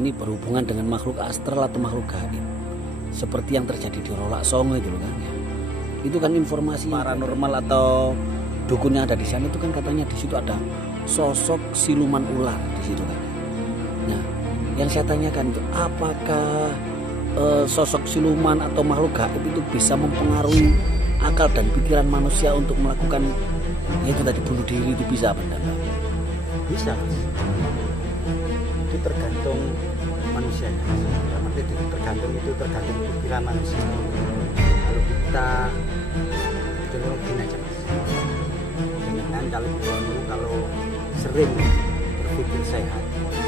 ini berhubungan dengan makhluk astral atau makhluk gaib, seperti yang terjadi di Rolak Songo itu loh kan ya. Itu kan informasi paranormal atau dukun yang ada di sana itu kan katanya di situ ada sosok siluman ular di situ kan. Nah, yang saya tanyakan itu apakah sosok siluman atau makhluk gaib itu bisa mempengaruhi akal dan pikiran manusia untuk melakukan itu tadi bunuh diri, itu bisa apa enggak? Bisa. Itu tergantung manusianya. Tergantung pikiran manusia. Kalau kita cenderungin aja mas. Dengan kalau sering berpikir sehat,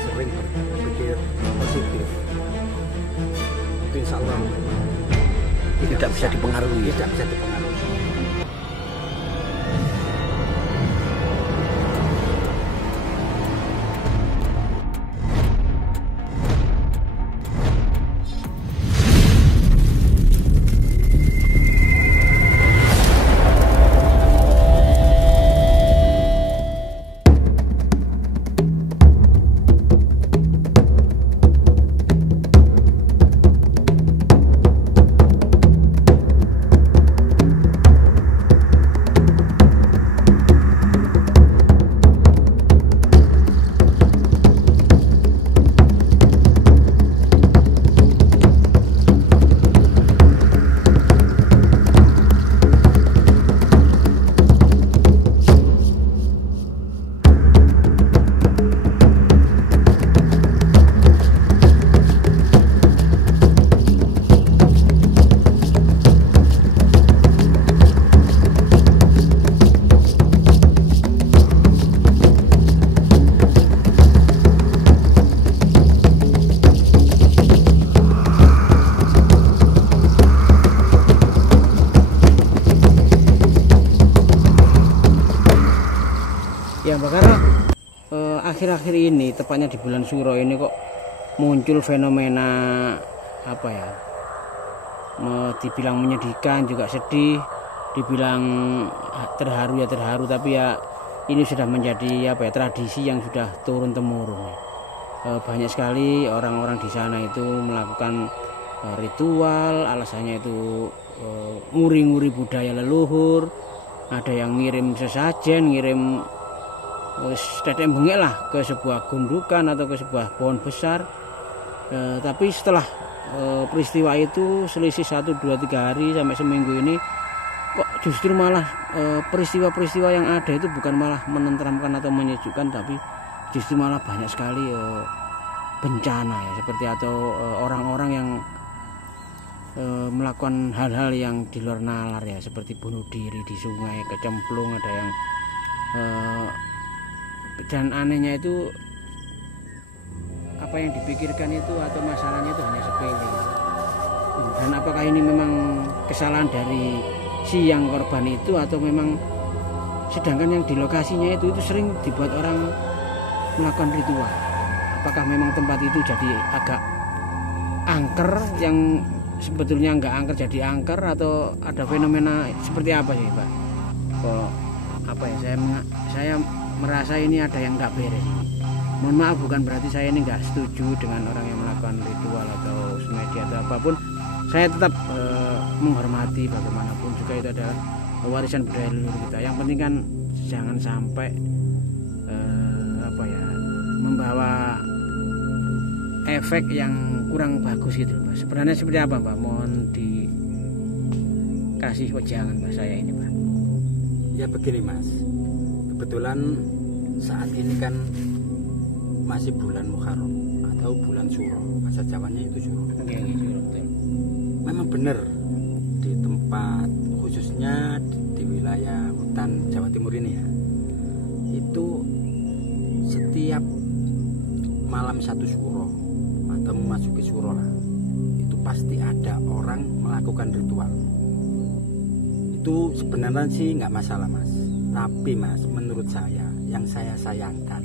sering berpikir positif, itu insya Allah tidak bisa dipengaruhi. Tidak bisa dipengaruhi. Ya karena akhir-akhir ini tepatnya di bulan Suro ini kok muncul fenomena apa ya, dibilang menyedihkan juga sedih, dibilang terharu ya terharu, tapi ya ini sudah menjadi apa ya, tradisi yang sudah turun temurun. Banyak sekali orang-orang di sana itu melakukan ritual, alasannya itu nguri-nguri budaya leluhur, ada yang ngirim sesajen, ngirim tetek bengek lah ke sebuah gundukan atau ke sebuah pohon besar. Tapi setelah peristiwa itu selisih 1, 2, 3 hari sampai seminggu ini, kok justru malah peristiwa-peristiwa yang ada itu bukan malah menenteramkan atau menyejukkan, tapi justru malah banyak sekali bencana ya, seperti atau orang-orang yang melakukan hal-hal yang di luar nalar ya, seperti bunuh diri di sungai, kecemplung, ada yang dan anehnya itu apa yang dipikirkan itu atau masalahnya itu hanya sepele. Dan apakah ini memang kesalahan dari si yang korban itu atau memang sedangkan yang di lokasinya itu sering dibuat orang melakukan ritual. Apakah memang tempat itu jadi agak angker yang sebetulnya nggak angker jadi angker, atau ada fenomena seperti apa sih Pak? Kok apa ya, saya merasa ini ada yang nggak beres. Mohon maaf, bukan berarti saya ini nggak setuju dengan orang yang melakukan ritual atau semedi atau apapun. Saya tetap menghormati, bagaimanapun juga itu adalah warisan budaya leluhur kita. Yang penting kan jangan sampai apa ya, membawa efek yang kurang bagus gitu Pak. Sebenarnya seperti apa Pak? Mohon dikasih wejangan Pak saya ini Pak. Ya begini Mas, kebetulan saat ini kan masih bulan Muharram atau bulan Suro, bahasa Jawanya itu Suro. Oke, betul. Memang benar di tempat khususnya di wilayah hutan Jawa Timur ini ya, itu setiap malam 1 Suro atau memasuki Suro lah, itu pasti ada orang melakukan ritual. Itu sebenarnya sih nggak masalah Mas, tapi Mas, menurut saya yang saya sayangkan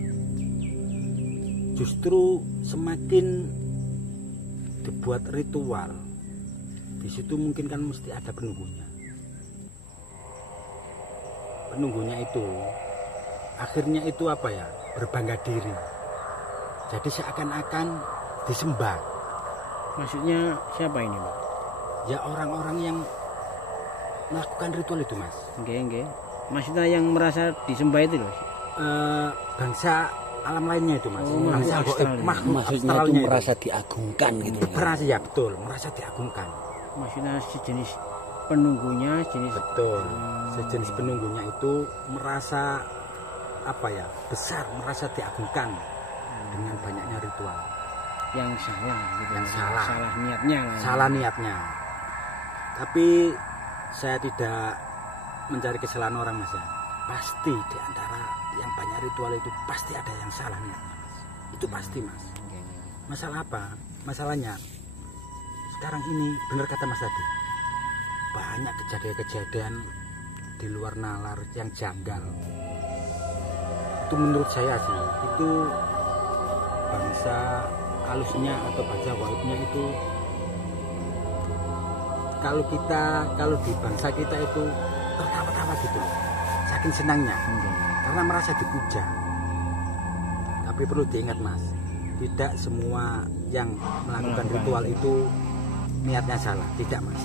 justru semakin dibuat ritual di situ mungkin kan mesti ada penunggunya itu akhirnya itu apa ya, berbangga diri. Jadi seakan-akan disembah. Maksudnya siapa ini, Pak? Ya orang-orang yang melakukan ritual itu, Mas. Nggih. Maksudnya yang merasa disembah itu loh. Bangsa alam lainnya itu, Mas. Oh, Bangsa makhluk gaib, astral. makhluk Maksudnya itu astralnya itu. merasa diagungkan gitu kan. Merasa, ya betul, merasa diagungkan. Maksudnya sejenis penunggunya, jenis Betul. Sejenis penunggunya itu merasa apa ya? Besar, merasa diagungkan dengan banyaknya ritual. yang salah gitu. Yang salah. Salah niatnya lah. Salah niatnya. Tapi saya tidak mencari kesalahan orang, Mas ya. Pasti di antara yang banyak ritual itu pasti ada yang salah niatnya, Mas. Itu pasti, Mas. Masalah apa? Masalahnya sekarang ini benar kata Mas tadi. Banyak kejadian-kejadian di luar nalar yang janggal. Itu menurut saya sih, itu bangsa halusnya atau bangsa gaibnya itu, kalau di bangsa kita itu tertawa-tawa gitu loh, saking senangnya karena merasa dipuja. Tapi perlu diingat, Mas, tidak semua yang melakukan ritual itu niatnya salah, tidak, Mas.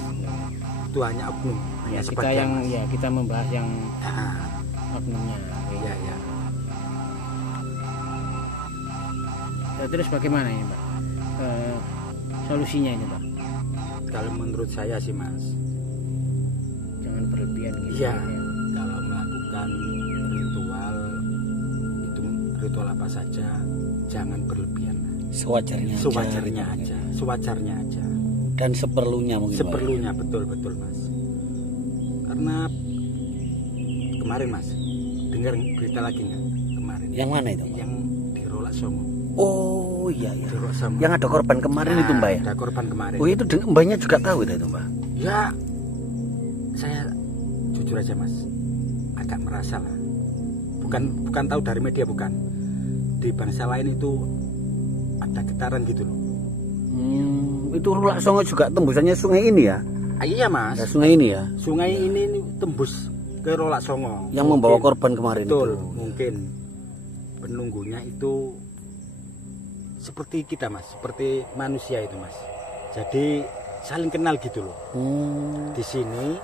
Itu hanya oknum, hanya Ya, kita sebagian, yang Mas. ya kita membahas yang Nah, oknumnya. ya, ya. Ya, terus bagaimana ini, Pak? Solusinya ini, Pak? Kalau menurut saya sih, Mas, Jangan berlebihan gitu. iya, kalau melakukan ritual itu, ritual apa saja, jangan berlebihan. Sewajarnya aja. Sewajarnya aja, sewajarnya aja. Dan seperlunya mungkin. Pak, ya. Seperlunya, betul, Mas. Karena kemarin, Mas, dengar berita lagi nggak kemarin? Yang mana itu? Yang di Rolak Songo. Oh iya ya. Di Rolak Songo. Yang ada korban kemarin itu, Mbak ya. Ada korban kemarin. Oh itu mbaknya juga tahu itu, Mbak. Ya, saya jujur aja, Mas, agak merasa lah. Bukan tahu dari media, bukan. Di bangsa lain itu ada getaran gitu loh. Itu Rolak Songo juga tembusannya sungai ini ya. Ah, iya, Mas. Ya, sungai ini ya. Sungai ini tembus ke Rolak Songo. Yang membawa korban kemarin Betul, itu. mungkin penunggunya itu seperti kita, Mas, seperti manusia itu, Mas. Jadi saling kenal gitu loh. Di sini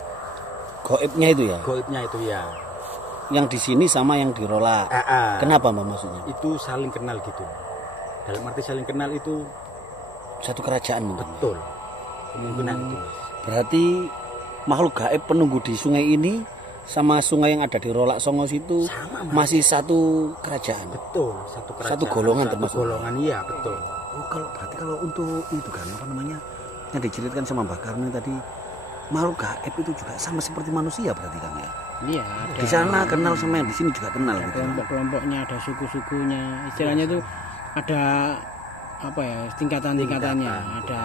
Goibnya itu ya. gaibnya itu ya. Yang di sini sama yang di Rolak. Kenapa, Mbak, maksudnya? Itu saling kenal gitu. Dalam arti saling kenal itu Satu kerajaan mungkin. betul. Kemungkinan itu, Mas. Berarti makhluk gaib penunggu di sungai ini sama sungai yang ada di Rolak Songo situ Sama, Mas. masih satu kerajaan. Betul, satu kerajaan. Satu golongan Satu termasuk. golongan, iya, betul. Oh, berarti kalau untuk itu kan apa namanya yang diceritakan sama Mbak Karni tadi, makhluk gaib itu juga sama seperti manusia berarti kan ya. Iya, ada. Di sana kenal sama yang di sini juga kenal gitu. Kelompok-kelompoknya, ada suku-sukunya. Istilahnya itu ada apa ya, tingkatan-tingkatannya. Ada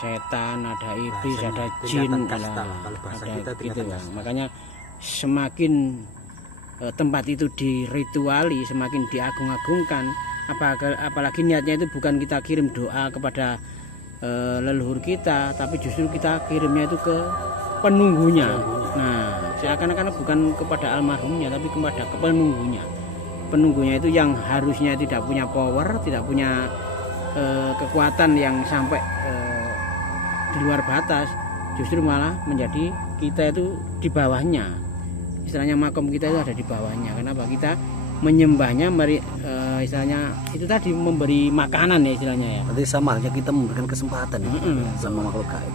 setan, ada iblis, Bahasanya ada tingkatan jin, kasta lah. lah. Kalau bahasa Ada kita gitu tingkatan ya. kasta. Makanya semakin tempat itu dirituali, semakin diagung-agungkan. Apalagi niatnya itu bukan kita kirim doa kepada leluhur kita, tapi justru kita kirimnya itu ke penunggunya. Nah, seakan-akan bukan kepada almarhumnya, tapi kepada penunggunya. Penunggunya itu yang harusnya tidak punya power, tidak punya kekuatan yang sampai di luar batas, justru malah menjadi kita itu di bawahnya. Istilahnya makom kita itu ada di bawahnya. Kenapa? Kita menyembahnya, istilahnya itu tadi memberi makanan ya istilahnya ya. Berarti sama halnya kita memberikan kesempatan ya, sama makhluk gaib.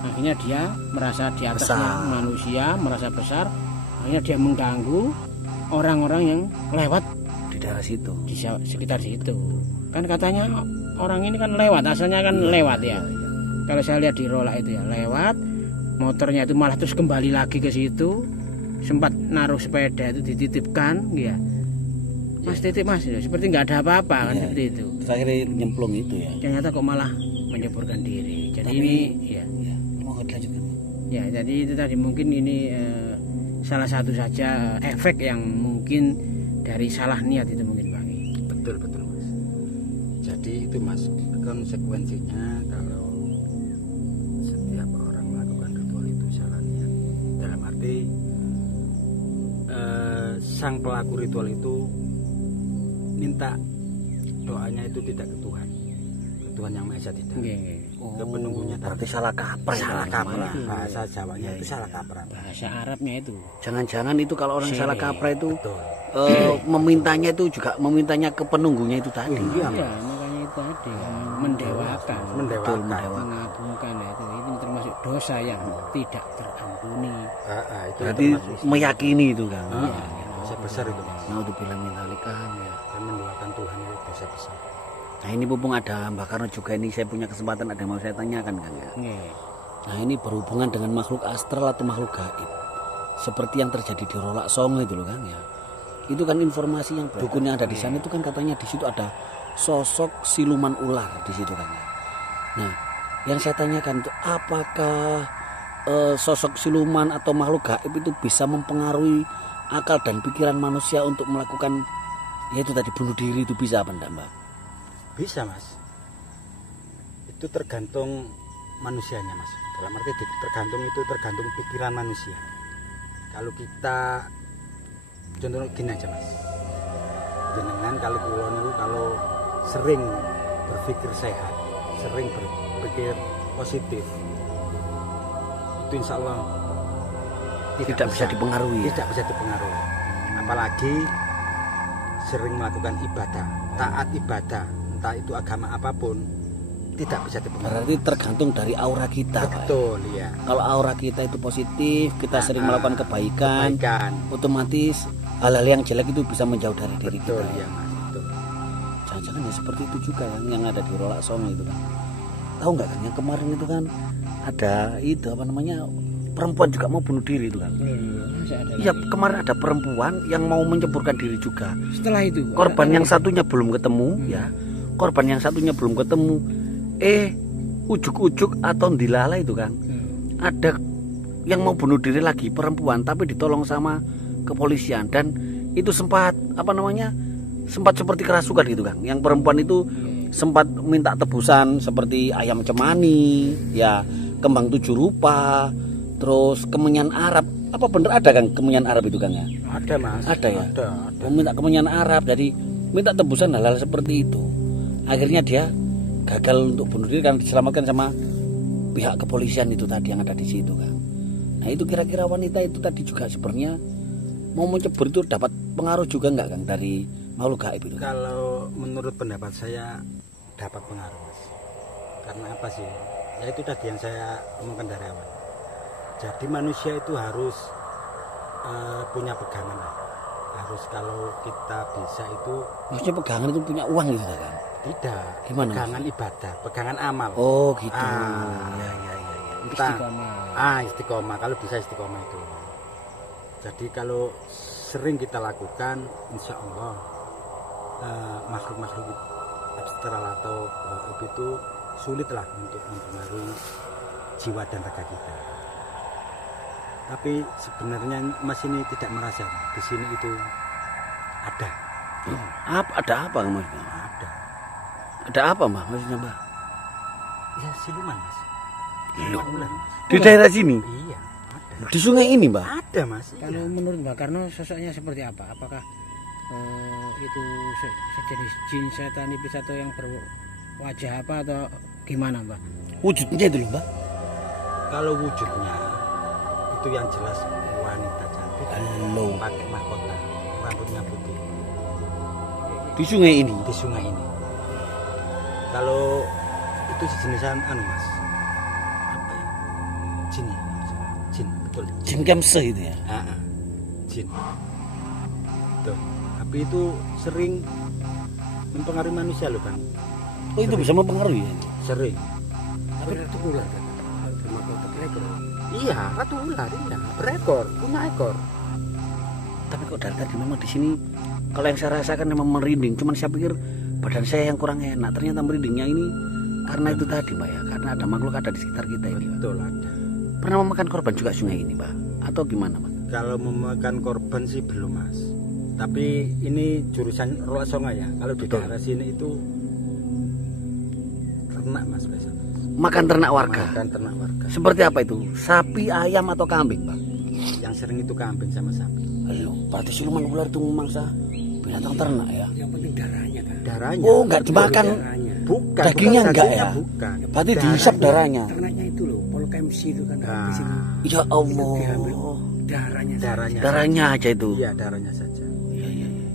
Akhirnya dia merasa di atasnya Besar. manusia, merasa besar. Akhirnya dia mengganggu orang-orang yang lewat Di daerah situ. di sekitar situ. Kan katanya orang ini kan lewat, asalnya kan lewat ya. Kalau saya lihat di Rolak itu ya lewat, motornya itu malah terus kembali lagi ke situ. Sempat naruh sepeda itu dititipkan, ya. Mas titip Mas, seperti nggak ada apa-apa kan seperti itu. Terus akhirnya nyemplung itu ya. Ternyata kok malah menyeburkan diri. Jadi Tapi- ini ya. Ya, mau dilanjutkan. Ya, jadi itu tadi mungkin ini salah satu saja efek yang mungkin dari salah niat itu mungkin Bang. Betul, Mas. Jadi itu, Mas, konsekuensinya kalau setiap orang melakukan ritual itu salah niat. Dalam arti sang pelaku ritual itu minta doanya itu tidak ke Tuhan Tuhan Yang Maha Esa tidak. Nggih. Ke penunggunya Berarti salah kaprah. salah ya, kaprah. namanya. Bahasa Jawanya itu salah kaprah. Bahasa Arabnya itu. Jangan-jangan itu kalau orang salah kaprah itu Betul. memintanya itu juga memintanya ke penunggunya itu tadi. Iya, Ya, makanya itu tadi mendewakan, Mendewakan. mengagungkan itu termasuk dosa yang tidak terampuni. Itu Berarti meyakini itu kan. Iya. dosa besar itu Mas. Naudzubillah min dzalik ya. Dan menduakan Tuhan itu dosa besar. Nah ini mumpung ada Mbak Karno juga ini saya punya kesempatan ada yang mau saya tanyakan kan ya. Nggih. Nah ini berhubungan dengan makhluk astral atau makhluk gaib. Seperti yang terjadi di Rolak Songo itu loh kan ya. Itu kan informasi yang dukun yang ada di sana itu kan katanya di situ ada sosok siluman ular di situ kan ya. Nah yang saya tanyakan itu apakah sosok siluman atau makhluk gaib itu bisa mempengaruhi akal dan pikiran manusia untuk melakukan yaitu tadi bunuh diri itu bisa apa enggak Mbak? Bisa Mas. Itu tergantung manusianya Mas. Dalam arti tergantung pikiran manusia. Kalau kita contohnya gini aja Mas. Jenengan kalau kula niku kalau sering berpikir sehat, sering berpikir positif, itu insya Allah Tidak bisa dipengaruhi ya? Tidak bisa dipengaruhi. Apalagi sering melakukan ibadah, taat ibadah, entah itu agama apapun, tidak bisa dipengaruhi. Berarti tergantung dari aura kita Pak. Betul, ya. Kalau aura kita itu positif, kita sering melakukan kebaikan, otomatis hal-hal yang jelek itu bisa menjauh dari diri Betul, kita. ya Mas. Betul. Jangan-jangan ya seperti itu juga yang ada di Rolak Songo itu kan. Tahu nggak kan yang kemarin itu kan ada itu apa namanya perempuan juga mau bunuh diri itu kan. Iya kemarin ada perempuan yang mau menceburkan diri juga. Setelah itu Korban yang satunya belum ketemu ya. Korban yang satunya belum ketemu. Ujuk-ujuk atau dilala itu kan. Ada yang mau bunuh diri lagi perempuan tapi ditolong sama kepolisian dan itu sempat apa namanya sempat seperti kerasukan gitu kan. Yang perempuan itu sempat minta tebusan seperti ayam cemani ya, kembang 7 rupa, terus kemenyan Arab. Apa bener ada kan kemenyan Arab itu kan ya? Ada Mas. Ada ya. Ada. Meminta kemenyan Arab, jadi minta tebusan hal-hal seperti itu. Akhirnya dia gagal untuk bunuh diri karena diselamatkan sama pihak kepolisian itu tadi yang ada di situ kan. Nah itu kira-kira wanita itu tadi juga sebenarnya mau mencebur itu dapat pengaruh juga nggak kan dari makhluk gaib itu? Kalau menurut pendapat saya dapat pengaruh Mas. Karena apa sih? Ya itu tadi yang saya omongkan dari awal. Jadi manusia itu harus punya pegangan lah. Harus kalau kita bisa itu Maksudnya pegangan itu punya uang gitu kan? tidak. Gimana, Pegangan ibadah, pegangan amal. Oh gitu. Ya. Entah, istiqomah. Kalau bisa istiqomah itu. Jadi kalau sering kita lakukan, insya Allah makhluk-makhluk astral atau gaib itu sulitlah untuk mempengaruhi jiwa dan raga kita. Tapi sebenarnya Mas ini tidak merasa di sini itu ada. Ada apa maksudnya? Ada. Ada apa Mbak maksudnya Mbak? Ya siluman Mas. Loh. Ular Mas. Di daerah sini? Iya, ada. Di sungai ini Mbak? Ada Mas. Kalau Iya. menurut Mbak Karno sosoknya seperti apa? Apakah itu sejenis jin setan iblis atau yang berwajah apa atau gimana Mbak? Wujudnya itu loh Mbak? Kalau wujudnya itu yang jelas wanita cantik. Halo. Pakai mahkota, rambutnya putih Di sungai ini? di sungai ini. Kalau itu sejenisan Mas. Apa ya? Jin ya? Jin, betul. Jin Kemse itu ya? Jin. Tuh. Tapi itu sering mempengaruhi manusia loh Bang. Oh itu bisa mempengaruhi ya? Sering. Tapi itu ular kan? Bermahkota berekor. Iya, ratu ular iya, berekor, punya ekor. Tapi kok dari tadi memang di sini kalau yang saya rasakan memang merinding. Cuman saya pikir badan saya yang kurang enak. Ternyata merindingnya ini karena itu tadi Mbak ya. Karena ada makhluk ada di sekitar kita ini Mbak. Betul ada. Pernah memakan korban juga sungai ini Mbak? Atau gimana Mbak? Kalau memakan korban sih belum Mas. Tapi ini jurusan Rolak Songo ya. Kalau di daerah sini itu ternak Mas biasanya. Makan ternak warga? Makan ternak warga. Seperti apa itu? Sapi, ayam atau kambing Mbak? Yang sering itu kambing sama sapi. Aduh, berarti siluman ular itu memangsa binatang ternak ya? Yang penting darahnya kan? Darahnya. Oh nggak dimakan? bukan. Dagingnya bukan, enggak dagingnya ya? Bukan. Berarti dihisap darahnya. Ternaknya itu loh, polkemsi itu kan habis itu. Nah, Ya Allah. Diambil darahnya. darahnya. Darahnya aja itu. Iya, darahnya saja. Iya, iya, iya.